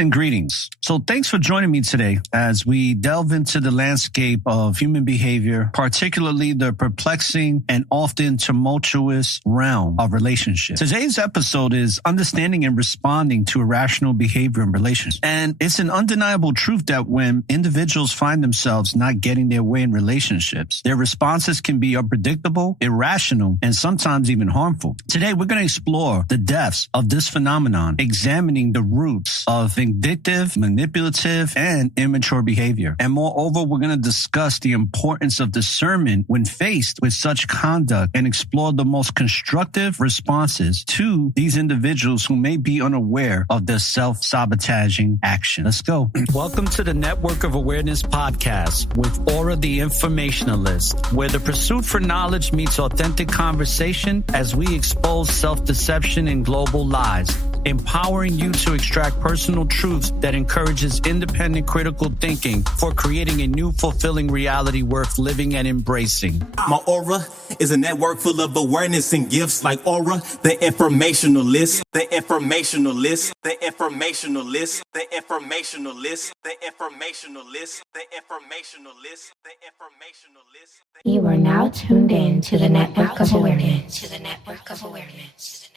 and greetings. So thanks for joining me today as we delve into the landscape of human behavior, particularly the perplexing and often tumultuous realm of relationships. Today's episode is understanding and responding to irrational behavior in relationships. And it's an undeniable truth that when individuals find themselves not getting their way in relationships, their responses can be unpredictable, irrational, and sometimes even harmful. Today, we're going to explore the depths of this phenomenon, examining the roots of vindictive, manipulative, and immature behavior. And moreover, we're going to discuss the importance of discernment when faced with such conduct and explore the most constructive responses to these individuals who may be unaware of their self-sabotaging action. Let's go. Welcome to the Network of Awareness podcast with Aura the Informationalist, where the pursuit for knowledge meets authentic conversation as we expose self-deception and global lies, empowering you to extract personal truths that encourages independent critical thinking for creating a new fulfilling reality worth living and embracing. My Aura is a network full of awareness and gifts like Aura, the informationalist, the informationalist, the informationalist, the informationalist, the informationalist, the informationalist, the informationalist. You are now tuned in to the Network of Awareness. To the Network of Awareness.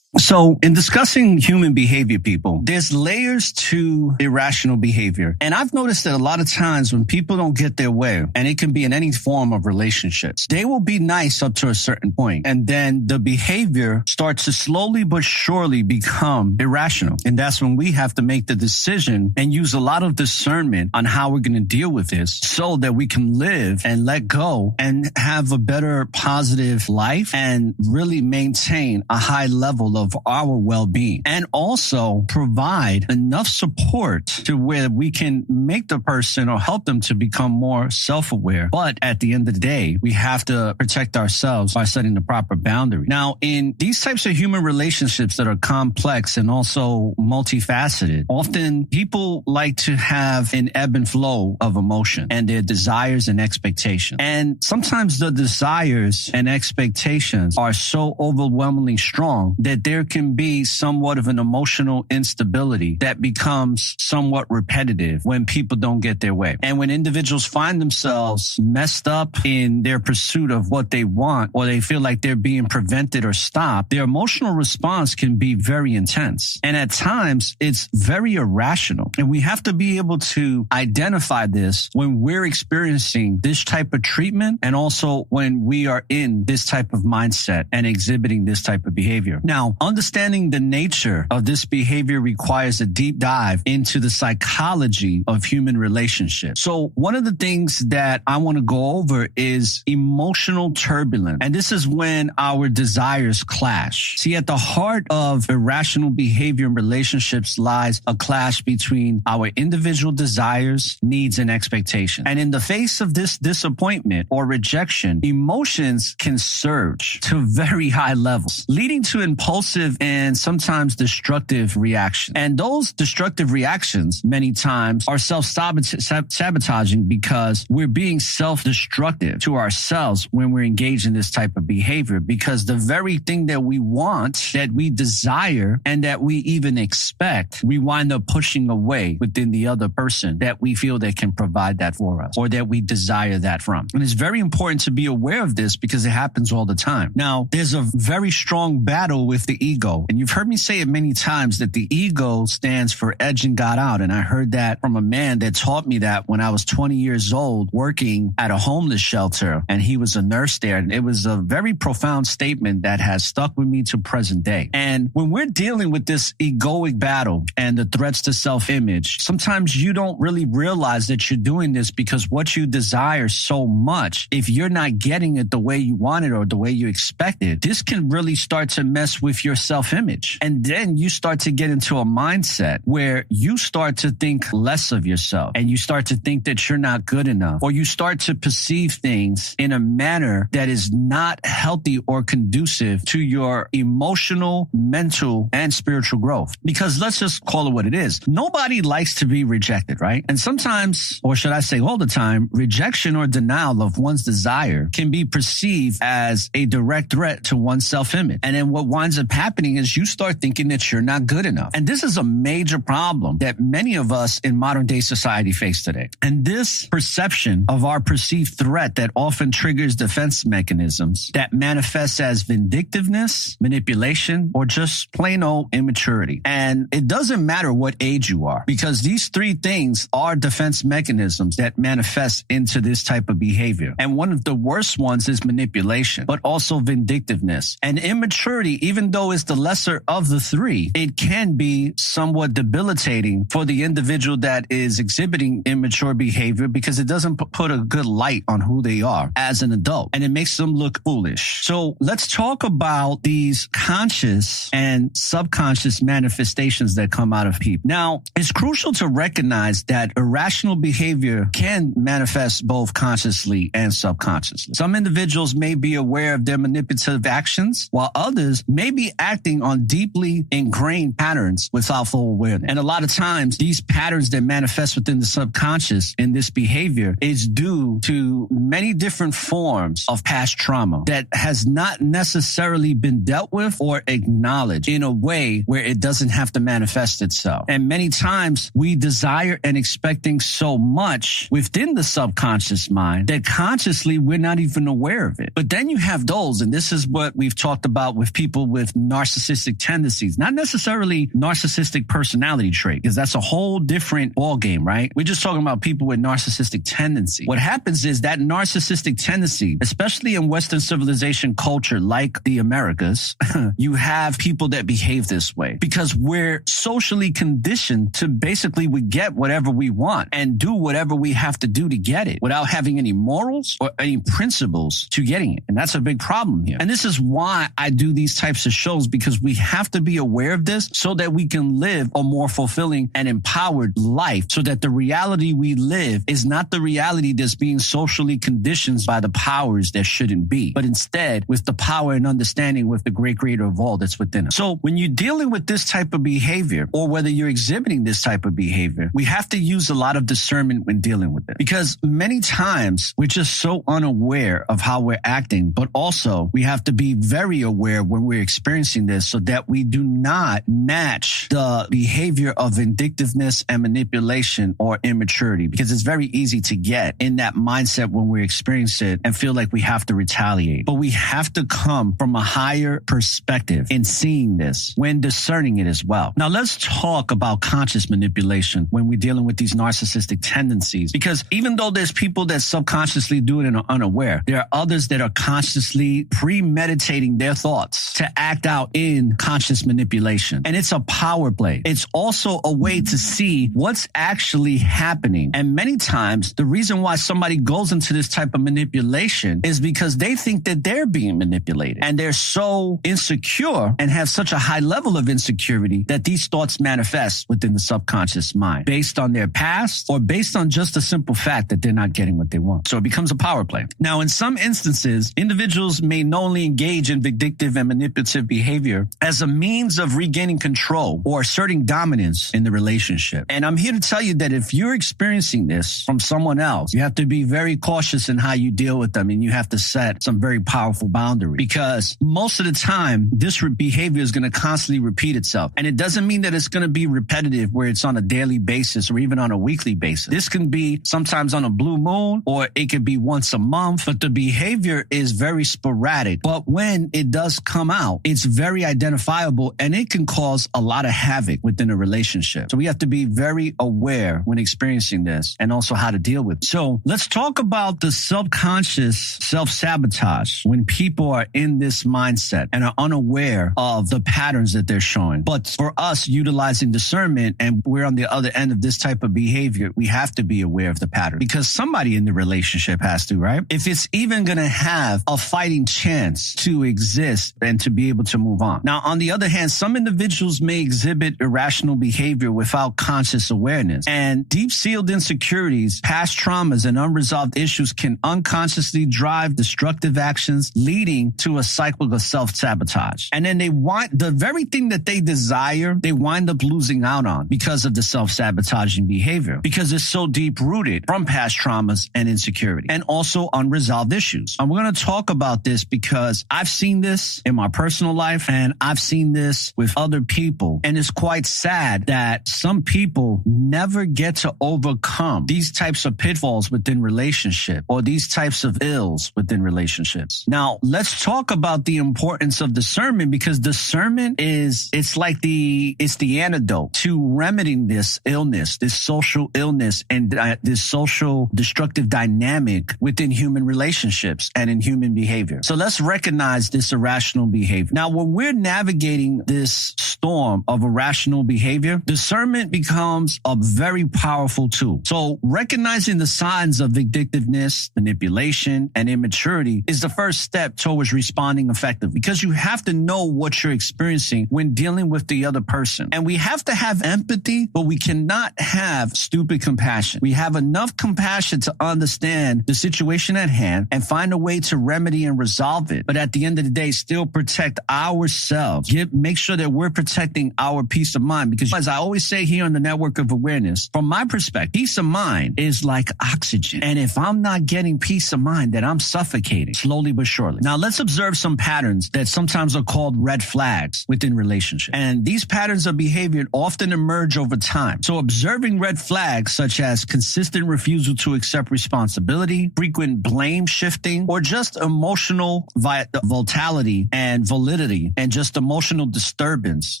So in discussing human behavior, people, there's layers to irrational behavior. And I've noticed that a lot of times when people don't get their way, and it can be in any form of relationships, they will be nice up to a certain point. And then the behavior starts to slowly but surely become irrational. And that's when we have to make the decision and use a lot of discernment on how we're going to deal with this so that we can live and let go and have a better positive life and really maintain a high level of our well-being, and also provide enough support to where we can make the person or help them to become more self-aware. But at the end of the day, we have to protect ourselves by setting the proper boundary. Now, in these types of human relationships that are complex and also multifaceted, often people like to have an ebb and flow of emotion and their desires and expectations. And sometimes the desires and expectations are so overwhelmingly strong that there can be somewhat of an emotional instability that becomes somewhat repetitive when people don't get their way. And when individuals find themselves messed up in their pursuit of what they want, or they feel like they're being prevented or stopped, their emotional response can be very intense. And at times, it's very irrational. And we have to be able to identify this when we're experiencing this type of treatment, and also when we are in this type of mindset and exhibiting this type of behavior. Now, understanding the nature of this behavior requires a deep dive into the psychology of human relationships. So one of the things that I want to go over is emotional turbulence. And this is when our desires clash. See, at the heart of irrational behavior in relationships lies a clash between our individual desires, needs, and expectations. And in the face of this disappointment or rejection, emotions can surge to very high levels, leading to impulsive and sometimes destructive reactions. And those destructive reactions many times are self-sabotaging because we're being self-destructive to ourselves when we're engaged in this type of behavior, because the very thing that we want, that we desire, and that we even expect, we wind up pushing away within the other person that we feel that can provide that for us or that we desire that from. And it's very important to be aware of this because it happens all the time. Now, there's a very strong battle with the ego. And you've heard me say it many times that the ego stands for edge and got out. And I heard that from a man that taught me that when I was 20 years old working at a homeless shelter, and he was a nurse there. And it was a very profound statement that has stuck with me to present day. And when we're dealing with this egoic battle and the threats to self-image, sometimes you don't really realize that you're doing this because what you desire so much, if you're not getting it the way you want it or the way you expect it, this can really start to mess with your self-image. And then you start to get into a mindset where you start to think less of yourself and you start to think that you're not good enough, or you start to perceive things in a manner that is not healthy or conducive to your emotional, mental, and spiritual growth. Because let's just call it what it is. Nobody likes to be rejected, right? And sometimes, or should I say all the time, rejection or denial of one's desire can be perceived as a direct threat to one's self-image. And then what winds up happening is you start thinking that you're not good enough. And this is a major problem that many of us in modern day society face today. And this perception of our perceived threat that often triggers defense mechanisms that manifests as vindictiveness, manipulation, or just plain old immaturity. And it doesn't matter what age you are, because these three things are defense mechanisms that manifest into this type of behavior. And one of the worst ones is manipulation, but also vindictiveness. And immaturity, even though it's the lesser of the three, it can be somewhat debilitating for the individual that is exhibiting immature behavior, because it doesn't put a good light on who they are as an adult, and it makes them look foolish. So let's talk about these conscious and subconscious manifestations that come out of people. Now, it's crucial to recognize that irrational behavior can manifest both consciously and subconsciously. Some individuals may be aware of their manipulative actions, while others may be acting on deeply ingrained patterns without full awareness. And a lot of times, these patterns that manifest within the subconscious in this behavior is due to many different forms of past trauma that has not necessarily been dealt with or acknowledged in a way where it doesn't have to manifest itself. And many times we desire and expecting so much within the subconscious mind that consciously we're not even aware of it. But then you have those, and this is what we've talked about with people with narcissistic tendencies, not necessarily narcissistic personality trait, because that's a whole different ballgame, right? We're just talking about people with narcissistic tendency. What happens is that narcissistic tendency, especially in Western civilization culture like the Americas, you have people that behave this way because we're socially conditioned to basically we get whatever we want and do whatever we have to do to get it without having any morals or any principles to getting it. And that's a big problem here. And this is why I do these types of shows, because we have to be aware of this so that we can live a more fulfilling and empowered life, so that the reality we live is not the reality that's being socially conditioned by the powers that shouldn't be, but instead with the power and understanding with the great creator of all that's within us. So when you're dealing with this type of behavior, or whether you're exhibiting this type of behavior, we have to use a lot of discernment when dealing with it, because many times we're just so unaware of how we're acting, but also we have to be very aware when we're experiencing this so that we do not match the behavior of vindictiveness and manipulation or immaturity, because it's very easy to get in that mindset when we experience it and feel like we have to retaliate. But we have to come from a higher perspective in seeing this when discerning it as well. Now, let's talk about conscious manipulation when we're dealing with these narcissistic tendencies, because even though there's people that subconsciously do it and are unaware, there are others that are consciously premeditating their thoughts to act out in conscious manipulation. And it's a power play. It's also a way to see what's actually happening. And many times, the reason why somebody goes into this type of manipulation is because they think that they're being manipulated. And they're so insecure and have such a high level of insecurity that these thoughts manifest within the subconscious mind based on their past or based on just the simple fact that they're not getting what they want. So it becomes a power play. Now, in some instances, individuals may knowingly engage in vindictive and manipulative behavior as a means of regaining control or asserting dominance in the relationship. And I'm here to tell you that if you're experiencing this from someone else, you have to be very cautious in how you deal with them, and you have to set some very powerful boundaries, because most of the time, this behavior is going to constantly repeat itself. And it doesn't mean that it's going to be repetitive where it's on a daily basis or even on a weekly basis. This can be sometimes on a blue moon, or it could be once a month, but the behavior is very sporadic. But when it does come out, it's very identifiable, and it can cause a lot of havoc within a relationship. So we have to be very aware when experiencing this, and also how to deal with it. So let's talk about the subconscious self-sabotage when people are in this mindset and are unaware of the patterns that they're showing. But for us, utilizing discernment, and we're on the other end of this type of behavior, we have to be aware of the pattern, because somebody in the relationship has to, right? If it's even going to have a fighting chance to exist and to be able to move on. Now, on the other hand, some individuals may exhibit irrational behavior without conscious awareness, and deep-sealed insecurities, past traumas, and unresolved issues can unconsciously drive destructive actions, leading to a cycle of self-sabotage. And then they want the very thing that they desire, they wind up losing out on because of the self-sabotaging behavior, because it's so deep-rooted from past traumas and insecurity, and also unresolved issues. And we're going to talk about this because I've seen this in my personal life, and I've seen this with other people. And it's quite sad that some people never get to overcome these types of pitfalls within relationship or these types of ills within relationships. Now, let's talk about the importance of discernment, because discernment it's the antidote to remedying this illness, this social illness, and this social destructive dynamic within human relationships and in human behavior. So let's recognize this irrational behavior. Now, when we're navigating this storm of irrational behavior, discernment becomes a very powerful tool. So recognizing the signs of vindictiveness, manipulation, and immaturity is the first step towards responding effectively, because you have to know what you're experiencing when dealing with the other person. And we have to have empathy, but we cannot have stupid compassion. We have enough compassion to understand the situation at hand and find a way to remedy and resolve it. But at the end of the day, still protect ourselves. Make sure that we're protecting our peace of mind. Because as I always say here on the Network of Awareness, from my perspective, peace of mind is like oxygen. And if I'm not getting peace of mind, then I'm suffocating slowly but surely. Now, let's observe some patterns that sometimes are called red flags within relationships. And these patterns of behavior often emerge over time. So observing red flags such as consistent refusal to accept responsibility, frequent blame shifting, or just emotional volatility and validity and just emotional disturbance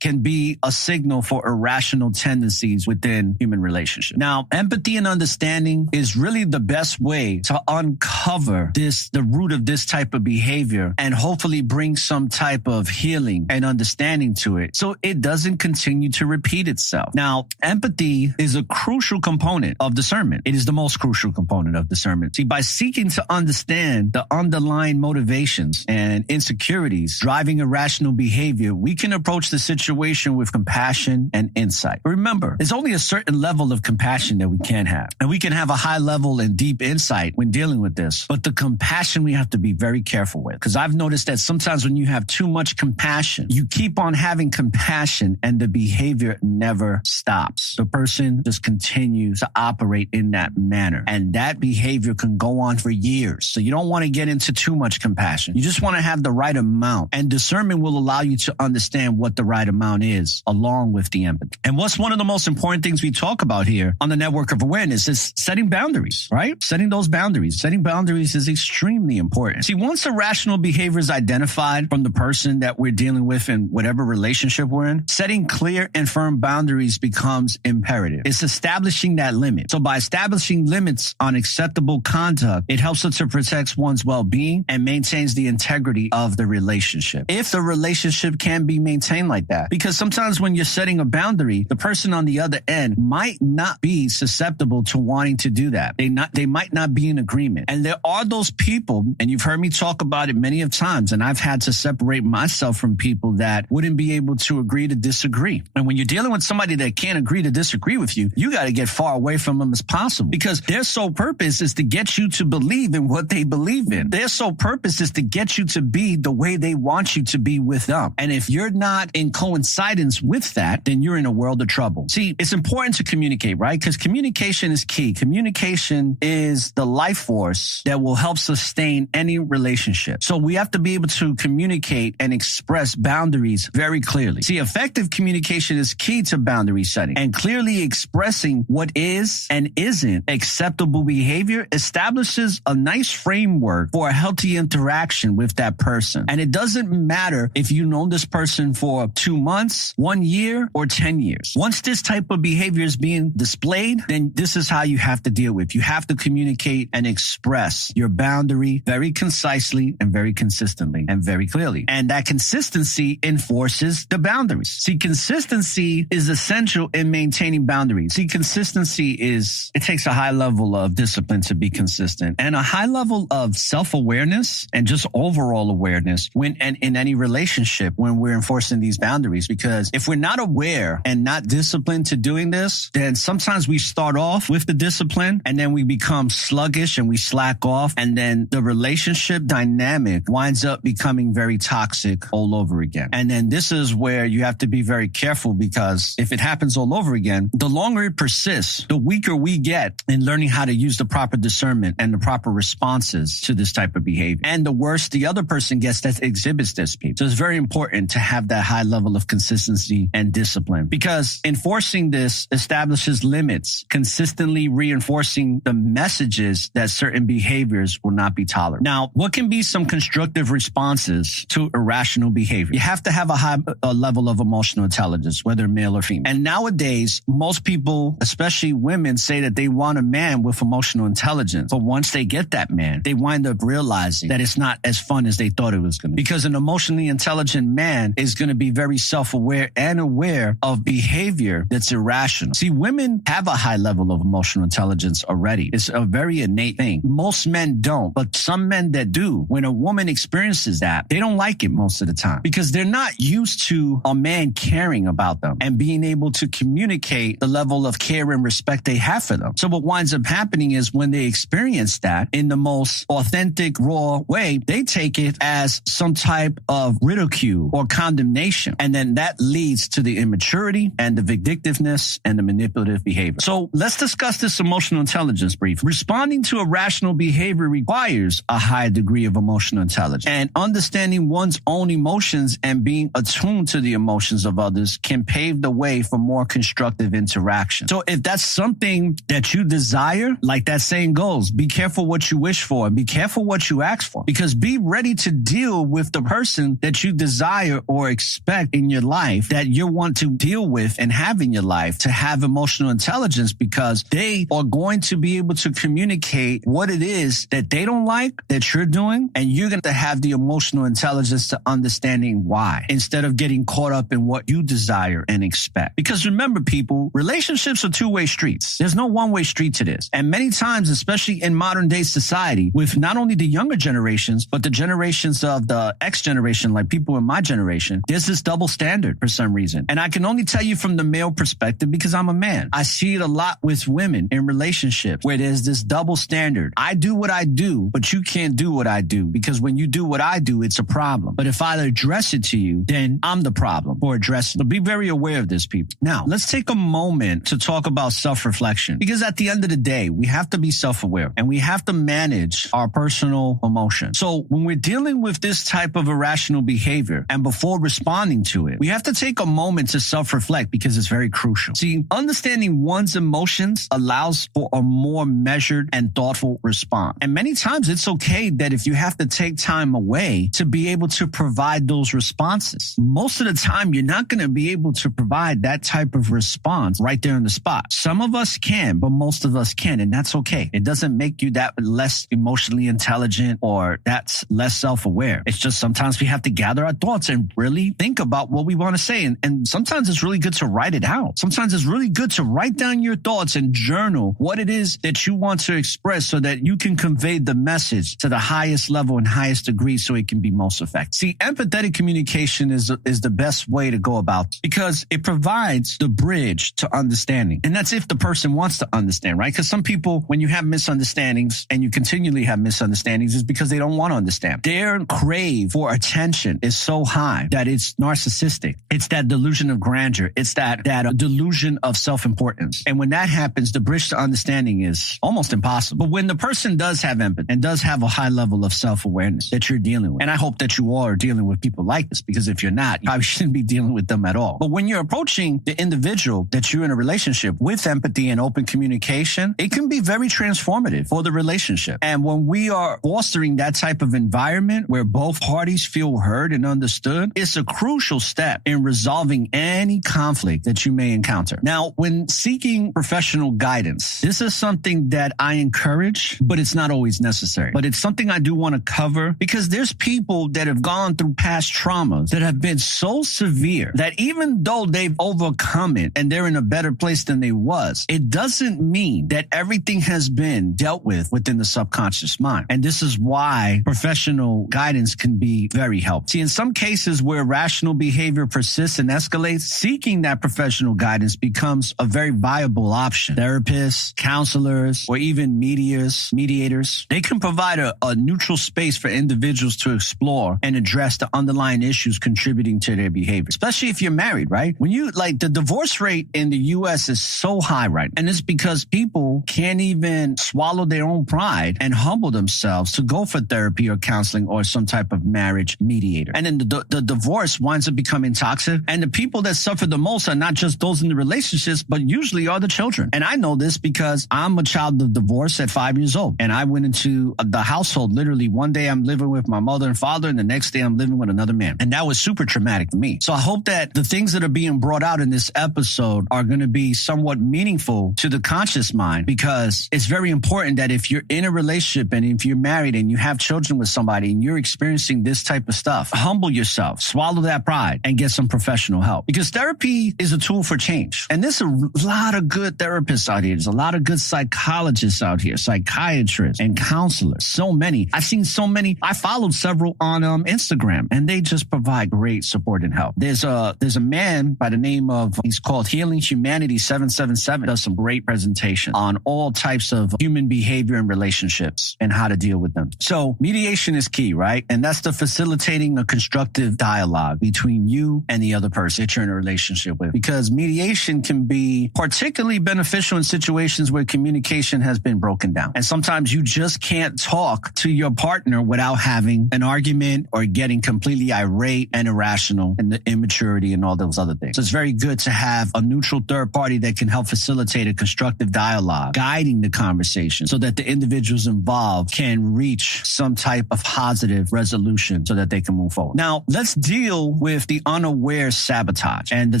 can be a signal for irrational tendencies within human relationships. Now, empathy and understanding is really the best way to uncover the root of this type of behavior and hopefully bring some type of healing and understanding to it so it doesn't continue to repeat itself. Now, empathy is a crucial component of discernment. It is the most crucial component of discernment. See, by seeking to understand the underlying motivations and insecurities driving irrational behavior, we can approach the situation with compassion and insight. Remember, there's only a certain level of compassion that we can have. And we can have a high level and deep insight when dealing with this. But the compassion we have to be very careful with. Because I've noticed that sometimes when you have too much compassion, you keep on having compassion and the behavior never stops. The person just continues to operate in that manner. And that behavior can go on for years. So you don't want to get into too much compassion. You just want to have the right amount. And discernment will allow you to understand what the right amount is along with the empathy. And what's one of the most important things we talk about here on the Network of Awareness is setting boundaries, right? Setting those boundaries. Setting boundaries is extremely important. See, once irrational behavior is identified from the person that we're dealing with in whatever relationship we're in, setting clear and firm boundaries becomes imperative. It's establishing that limit. So by establishing limits on acceptable conduct, it helps us to protect one's well-being and maintains the integrity of the relationship. If the relationship can be maintained like that, because sometimes when you're setting a boundary, the person on the other end might not be susceptible to wanting to do that. They might not be in agreement. And there are those people, and you've heard me talk about it many of times, and I've had to separate myself from people that wouldn't be able to agree to disagree. And when you're dealing with somebody that can't agree to disagree with you, you got to get far away from them as possible, because their sole purpose is to get you to believe in what they believe in. Their sole purpose is to get you to be the way they want you to be with them. And if you're not in coincidence with that, then you're in a world of trouble. See, it's important to communicate, right? Because communication is key. Communication is the life force that will help sustain any relationship. So we have to be able to communicate and express boundaries very clearly. See, effective communication is key to boundary setting, and clearly expressing what is and isn't acceptable behavior establishes a nice framework for a healthy interaction with that person. And it doesn't matter if you've known this person for 2 months, 1 year, or 10 years. Once this type of behavior is being displayed, then this is how you have to deal with. You have to communicate and express your boundary very concisely and very consistently and very clearly. And that consistency enforces the boundaries. See, consistency is essential in maintaining boundaries. See, it takes a high level of discipline to be consistent, and a high level of self-awareness and just overall awareness in any relationship when we're enforcing these boundaries. Because if we're not aware and not disciplined to doing this, then sometimes we start off with the discipline and then we become sluggish and we slack off, and then the relationship dynamic winds up becoming very toxic all over again. And then this is where you have to be very careful, because if it happens all over again, the longer it persists, the weaker we get in learning how to use the proper discernment and the proper responses to this type of behavior. And the worse the other person gets that exhibits this behavior. behavior. So it's very important to have that high level of consistency and discipline, because enforcing this establishes limits, consistently reinforcing the messages that certain behaviors will not be tolerated. Now, what can be some constructive responses to irrational behavior? You have to have a high level of emotional intelligence, whether male or female. And nowadays, most people, especially women, say that they want a man with emotional intelligence. But once they get that man, they wind up realizing that it's not as fun as they thought it was going to be. Because an emotionally intelligent man is going to be very self-aware and aware of behavior that's irrational. See, women have a high level of emotional intelligence already. It's a very innate thing. Most men don't, but some men that do, when a woman experiences that, they don't like it most of the time because they're not used to a man caring about them and being able to communicate the level of care and respect they have for them. So what winds up happening is when they experience that in the most authentic, raw way, they take it as some type of ridicule or condemnation. And then that leads to the immaturity and the vindictiveness and the manipulative behavior. So let's discuss this emotional intelligence briefly. Responding to irrational behavior requires a high degree of emotional intelligence, and understanding one's own emotions and being attuned to the emotions of others can pave the way for more constructive interaction. So if that's something that you desire, like that saying goes, be careful what you wish for and be careful what you ask for, because be ready to deal with the person that you desire or expect in your life, that you want to deal with and have in your life, to have emotional intelligence, because they are going to be able to communicate what it is that they don't like that you're doing, and you're going to have the emotional intelligence to understanding why, instead of getting caught up in what you desire and expect. Because remember, people, relationships are two-way streets. There's no one-way street to this. And many times, especially in modern day society, with not only the younger generations, but the generations of the X generation, like people in my generation, there's this double standard for some reason. And I can only tell you from the male perspective because I'm a man. I see it a lot with women in relationships where there's this double standard. I do what I do, but you can't do what I do, because when you do what I do, it's a problem. But if I address it to you, then I'm the problem for addressing. So be very aware of this, people. Now, let's take a moment to talk about self-reflection, because at the end of the day, we have to be self-aware and we have to manage our personal emotions. So when we're dealing with this type of irrational behavior and before responding to it, we have to take a moment to self-reflect, because it's very crucial. See, understanding one's emotions allows for a more measured and thoughtful response. And many times it's okay that if you have to take time away to be able to provide those responses. Most of the time, you're not going to be able to provide that type of response right there on the spot. Some of us can, but most of us can, and that's okay. It doesn't make you that less emotionally intelligent or that's less self-aware. It's just sometimes we have to gather our thoughts and really think about what we want to say. And sometimes it's really good to write it out. Sometimes it's really good to write down your thoughts and journal what it is that you want to express so that you can convey the message to the highest level and highest degree so it can be most effective. See, empathetic communication is the best way to go about it, because it provides the bridge to understanding. And that's if the person wants to understand, right? Because some people, when you have misunderstandings and you continually have misunderstandings, is because they don't want to understand. Their crave for attention is so high that it's narcissistic. It's that delusion of grandeur. It's that delusion of self-importance. And when that happens, the bridge to understanding is almost impossible. But when the person does have empathy and does have a high level of self-awareness that you're dealing with, and I hope that you all are dealing with people like this, because if you're not, you probably shouldn't be dealing with them at all. But when you're approaching the individual that you're in a relationship with empathy and open communication, it can be very transformative for the relationship. And when we are fostering that type of environment where both parties feel heard and understood, it's a crucial step in resolving any conflict that you may encounter. Now, when seeking professional guidance, this is something that I encourage, but it's not always necessary. But it's something I do want to cover, because there's people that have gone through past traumas that have been so severe that even though they've overcome it and they're in a better place than they was, it doesn't mean that everything has been dealt with within the subconscious mind. And this is why professional guidance can be very helpful. See, in some cases where irrational behavior persists and escalates, seeking that professional guidance becomes a very viable option. Therapists, counselors, or even mediators, they can provide a neutral space for individuals to explore and address the underlying issues contributing to their behavior, especially if you're married, right? When you, like, the divorce rate in the U.S. is so high, right? And it's because people can't even swallow their own pride and humble themselves to go for therapy or counseling or some type of marriage mediator. And then the divorce winds up becoming toxic. And the people that suffer the most are not just those in the relationships, but usually are the children. And I know this because I'm a child of divorce at 5 years old. And I went into the household literally one day I'm living with my mother and father, and the next day I'm living with another man. And that was super traumatic for me. So I hope that the things that are being brought out in this episode are going to be somewhat meaningful to the conscious mind, because it's very important that if you're in a relationship and if you're married and you have children with somebody and you're experiencing this type of stuff, humble yourself, swallow that pride, and get some professional help. Because therapy is a tool for change. And there's a lot of good therapists out here. There's a lot of good psychologists out here, psychiatrists and counselors. So many. I've seen so many. I followed several on Instagram, and they just provide great support and help. There's a man by the name of, he's called Healing Humanity 777, does some great presentation on all types of human behavior and relationships and how to deal with them. So mediation is key, right? And that's the facilitating a constructive dialogue between you and the other person that you're in a relationship with. Because mediation can be particularly beneficial in situations where communication has been broken down. And sometimes you just can't talk to your partner without having an argument or getting completely irate and irrational and the immaturity and all those other things. So it's very good to have a neutral third party that can help facilitate a constructive dialogue, guiding the conversation so that the individuals involved can reach some type of positive resolution so that they can move forward. Now, let's deal with the unaware sabotage. And the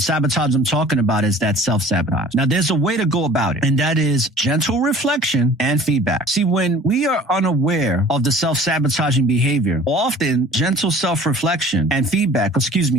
sabotage I'm talking about is that self-sabotage. Now, there's a way to go about it, and that is gentle reflection and feedback. See, when we are unaware of the self-sabotaging behavior, often gentle self-reflection and feedback,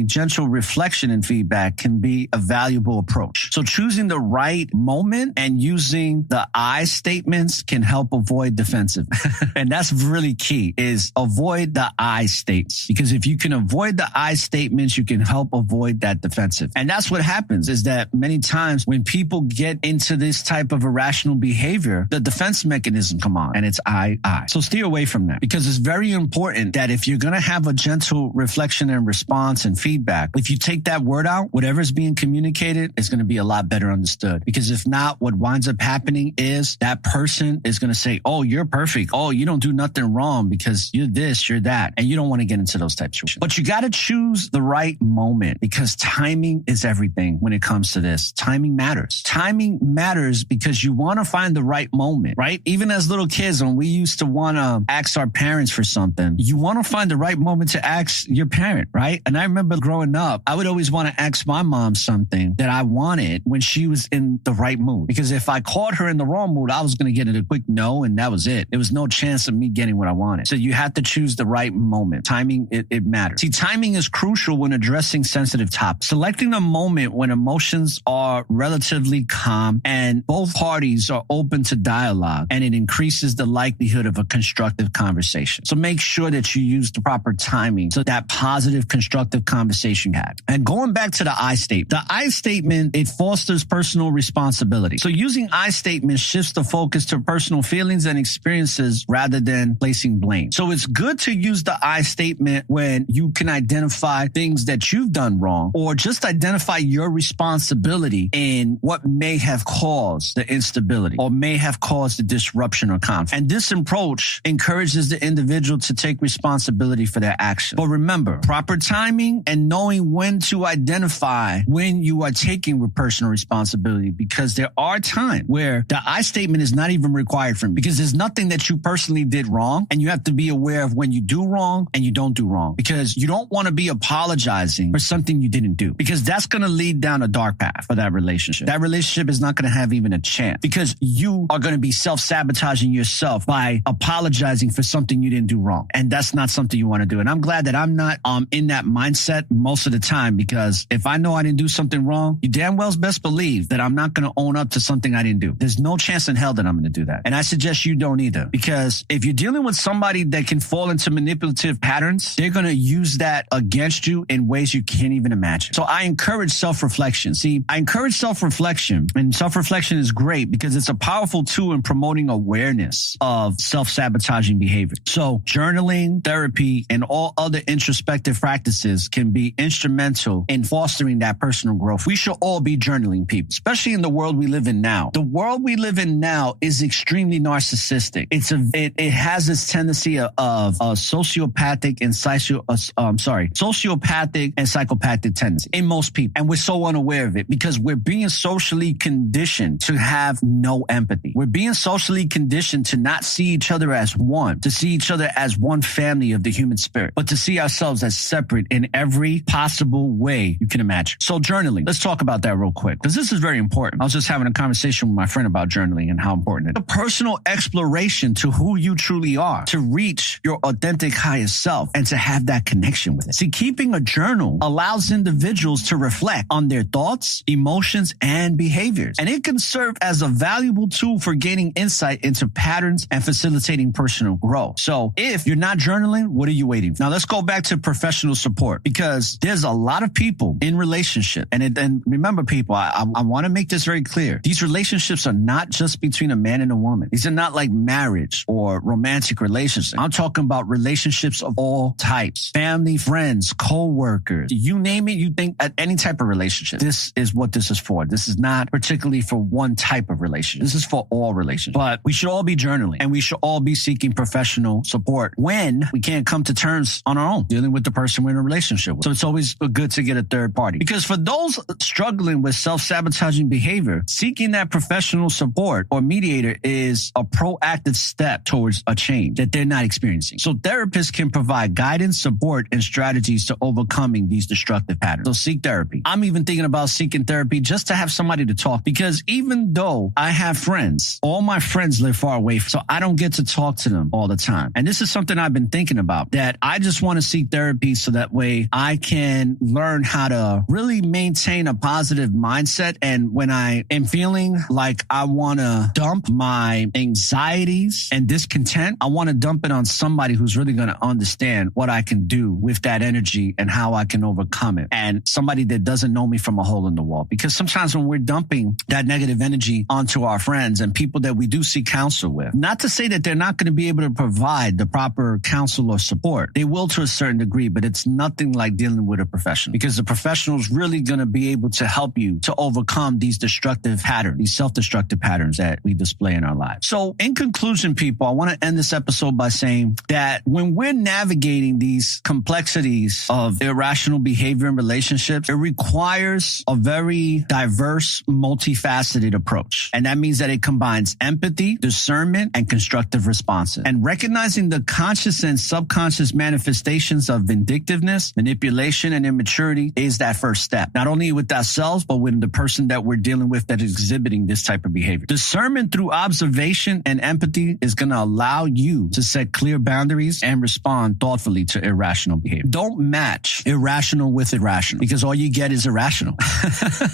gentle reflection and feedback can be a valuable approach. So choosing the right moment and using the I statements can help avoid defensive. And that's really key, is avoid the I states. Because if you can avoid the I statements, you can help avoid that defensive. And that's what happens, is that many times when people get into this type of irrational behavior, the defense mechanism come on, and it's I. So steer away from that, because it's very important that if you're going to have a gentle reflection and response and feedback, if you take that word out, whatever's being communicated is going to be a lot better understood. Because if not, what winds up happening is that person is going to say, oh, you're perfect. Oh, you don't do nothing wrong because you're this, you're that. And you don't want to get into those types of situations. But you got to choose the right moment, because timing is everything when it comes to this. Timing matters. Timing matters because you want to find the right moment, right? Even as little kids, when we used to want to ask our parents for something, you want to find the right moment to ask your parent, right? And I remember growing up, I would always want to ask my mom something that I wanted when she was in the right mood. Because if I caught her in the wrong mood, I was going to get a quick no, and that was it. There was no chance of me getting what I wanted. So you have to choose the right moment. Timing, it matters. See, timing is crucial when addressing sensitive topics. Selecting a moment when emotions are relatively calm and both parties are open to dialogue, and it increases the likelihood of a constructive conversation. So make sure that you use the proper timing so that positive, constructive conversation you had. And going back to the I statement, the I statement, it fosters personal responsibility. So using I statements shifts the focus to personal feelings and experiences rather than placing blame. So it's good to use the I statement when you can identify things that you've done wrong, or just identify your responsibility in what may have caused the instability or may have caused the disruption or conflict. And this approach encourages the individual to take responsibility for their actions. But remember, proper timing and knowing when to identify when you are taking personal responsibility, because there are times where the I statement is not even required from you, because there's nothing that you personally did wrong, and you have to be aware of when you do wrong and you don't do wrong, because you don't want to be apologizing for something you didn't do, because that's going to lead down a dark path for that relationship. That relationship is not going to have even a chance, because you are going to be self-sabotaging yourself by apologizing for something you didn't do wrong. And that's not something you want to do. And I'm glad that I'm not in that mindset most of the time, because if I know I didn't do something wrong, you damn well best believe that I'm not going to own up to something I didn't do. There's no chance in hell that I'm going to do that. And I suggest you don't either, because if you're dealing with somebody that can fall into manipulative patterns, they're going to use that against you in ways you can't even imagine. So I encourage self-reflection. See, I encourage self-reflection, and self-reflection is great because it's a powerful tool in promoting awareness of self-sabotaging behavior. So journaling, therapy, and all other introspective practices can be instrumental in fostering that personal growth. We should all be journaling, people, especially in the world we live in now. The world we live in now is extremely narcissistic. It has this tendency of sociopathic and sociopathic and psychopathic tendencies in most people. And we're so unaware of it because we're being socially conditioned to have no empathy. We're being socially conditioned to not see each other as one, to see each other as one family of the human spirit, but to see ourselves as separate in every possible way you can imagine. So journaling, let's talk about that real quick because this is very important. I was just having a conversation with my friend about journaling and how important it is. A personal exploration to who you truly are, to reach your authentic highest self and to have that connection with it. See, keeping a journal allows individuals to reflect on their thoughts, emotions, and behaviors. And it can serve as a valuable tool for gaining insight into patterns and facilitating personal growth. So if you're not journaling, what are you waiting for? Now let's go back to professional support because there's a lot of people in relationship. And remember people, I want to make this very clear. These relationships are not just between a man and a woman. These are not like marriage or romantic relationships. I'm talking about relationships of all types. Family, friends, co-workers, you name it, you think at any type of relationship. This is what this is for. This is not particularly for one type of relationship. This is for all relationships. But we should all be journaling and we should all be seeking professional support when we can't come to terms on our own, dealing with the person we're in a relationship with. So it's always good to get a third party. Because for those struggling with self-sabotaging behavior, seeking that professional support or mediator is a proactive step towards a change that they're not experiencing. So therapists can provide guidance, support, and strategies to overcoming these destructive patterns. So seek therapy. I'm even thinking about seeking therapy just to have somebody to talk because even though I have friends, all my friends live far away, so I don't get to talk to them all the time. And this is something I've been thinking about, that I just want to seek therapy so that way I can learn how to really maintain a positive mindset. And when I am feeling like I want to dump my anxieties and discontent, I want to dump it on somebody who's really going to understand what I can do with that energy and how I can overcome it. And somebody that doesn't know me from a hole in the wall. Because sometimes when we're dumping that negative energy onto our friends and people that we do seek counsel with, not to say that they're not going to be able to provide the proper counsel or support. They will to a certain degree, but it's nothing like dealing with a professional because the professional is really going to be able to help you to overcome these destructive patterns, these self-destructive patterns that we display in our lives. So in conclusion, people, I want to end this episode by saying that when we're navigating these complexities of irrational behavior in relationships, it requires a very diverse, multifaceted approach. And that means that it combines empathy, discernment, and constructive responses. And recognizing the conscious and subconscious manifestations of vindictiveness, manipulation, and immaturity is that first step. Not only with ourselves, but with the person that we're dealing with that is exhibiting this type of behavior. Discernment through observation and empathy is going to allow you to set clear boundaries and respond thoughtfully to irrational behavior. Don't match irrational with irrational because all you get is irrational.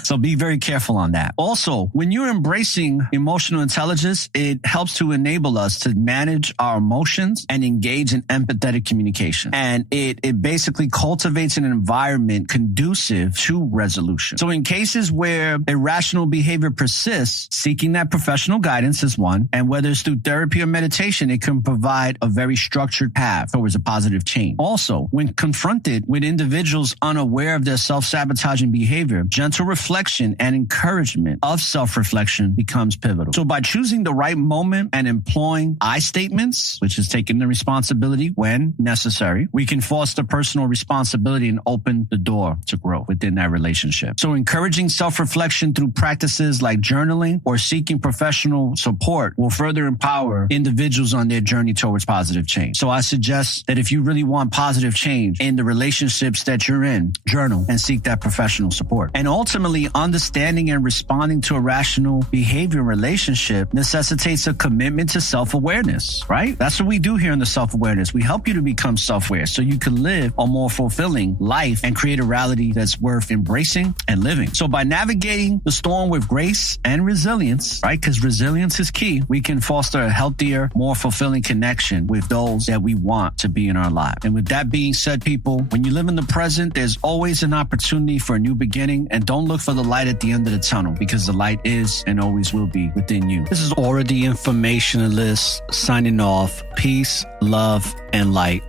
So be very careful on that. Also, when you're embracing emotional intelligence, it helps to enable us to manage our emotions and engage in empathetic communication. And it basically cultivates an environment conducive to resolution. So in cases where irrational behavior persists, seeking that professional guidance is one. And whether it's through therapy or meditation, it can provide a very structured path towards a positive change. Also, when confronted with individuals unaware of their self-sabotaging behavior, gentle reflection and encouragement of self-reflection becomes pivotal. So by choosing the right moment and employing I statements, which is taking the responsibility when necessary, we can foster personal responsibility and open the door to growth within that relationship. So encouraging self-reflection through practices like journaling or seeking professional support will further empower individuals on their journey towards positive change. So I suggest that if you really want positive change in the relationships that you're in, journal and seek that professional support. And ultimately, understanding and responding to irrational behavior in relationship necessitates a commitment to self-awareness, right? That's what we do here in the self-awareness. We help you to become self-aware so you can live a more fulfilling life and create a reality that's worth embracing and living. So by navigating the storm with grace and resilience, right? Because resilience is key. We can foster a healthier, more fulfilling connection with those that we want to be in our lives. And with that being said, people, when you live in the present, there's always an opportunity for a new beginning. And don't look for the light at the end of the tunnel because the light is and always will be within you. This is Aura the Informationalist signing off. Peace, love, and light.